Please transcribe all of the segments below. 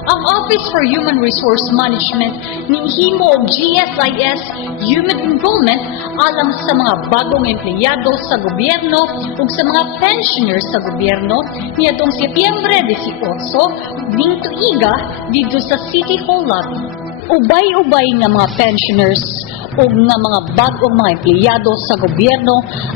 ang Office for Human Resource Management ning himo og GSIS Human Enrollment alang sa mga bagong empleyado sa gobyerno ug sa mga pensioners sa gobyerno niadtong Setyembre 18 ning tuiga dito sa City Hall lobby. Ubay-ubay nga mga pensioners o nga mga bagong mga empleyado sa gobyerno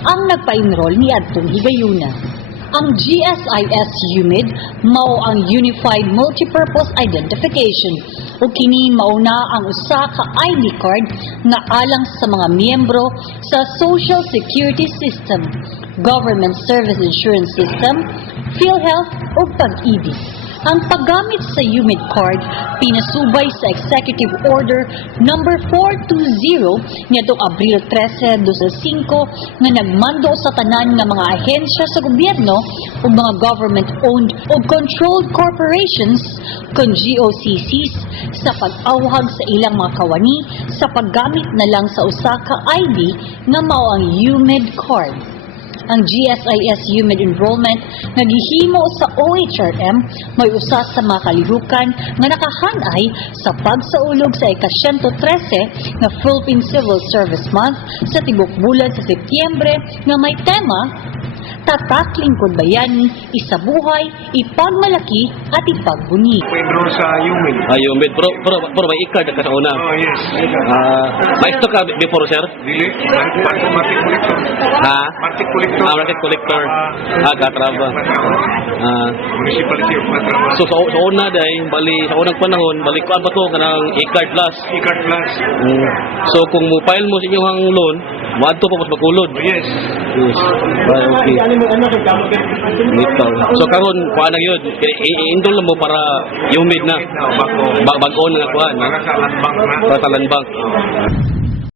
ang nagpa-enroll ni Adtong Higayuna. Ang GSIS UMID mao ang Unified Multipurpose Identification o kini mao na ang usa ka ID card nga alang sa mga miyembro sa Social Security System, Government Service Insurance System, PhilHealth ug pag-ibig. Ang paggamit sa UMID card pinasubay sa Executive Order number 420 nitong Abril 13, 2005 nga nagmando sa tanan nga mga ahensya sa gobyerno ug mga government-owned ug controlled corporations kon GOCCs sa pag-awhag sa ilang mga kawani sa paggamit na lang sa usa ka ID nga mao ang UMID card ang GSIS Human Enrollment nagihimo sa OHRM may usa sa mga kalihukan nga nakahanay sa pagsaulog sa ika-113 nga Philippine Civil Service Month sa tibok bulan sa Setyembre nga may tema Tatak Lingkod Bayani, Isabuhay, Ipagmalaki at Ipagbuni. enroll sa UMIN. Ayun, but pero, pero, pero may i-card ka sa una. Oh, yes. Ah, may stock ka before, sir? Dili, market collector. Ha? Market collector. Ah, market collector. Ah, Ah, katraba. Matrawa. Ah, Municipality of Matrawa. so sa, sa una dahil bali sa unang panahon balik ko ba to kanang i-card plus. E-card plus. Mm. So kung mo file mo sa inyong loan, wadto pa mas magulod. Oh, yes. Yes. Ah, okay. Bitaw. So karon kuha na yun. I-indol mo para humid na. Ba bagon nga kuha na. Para sa land bank na. Para sa land bank.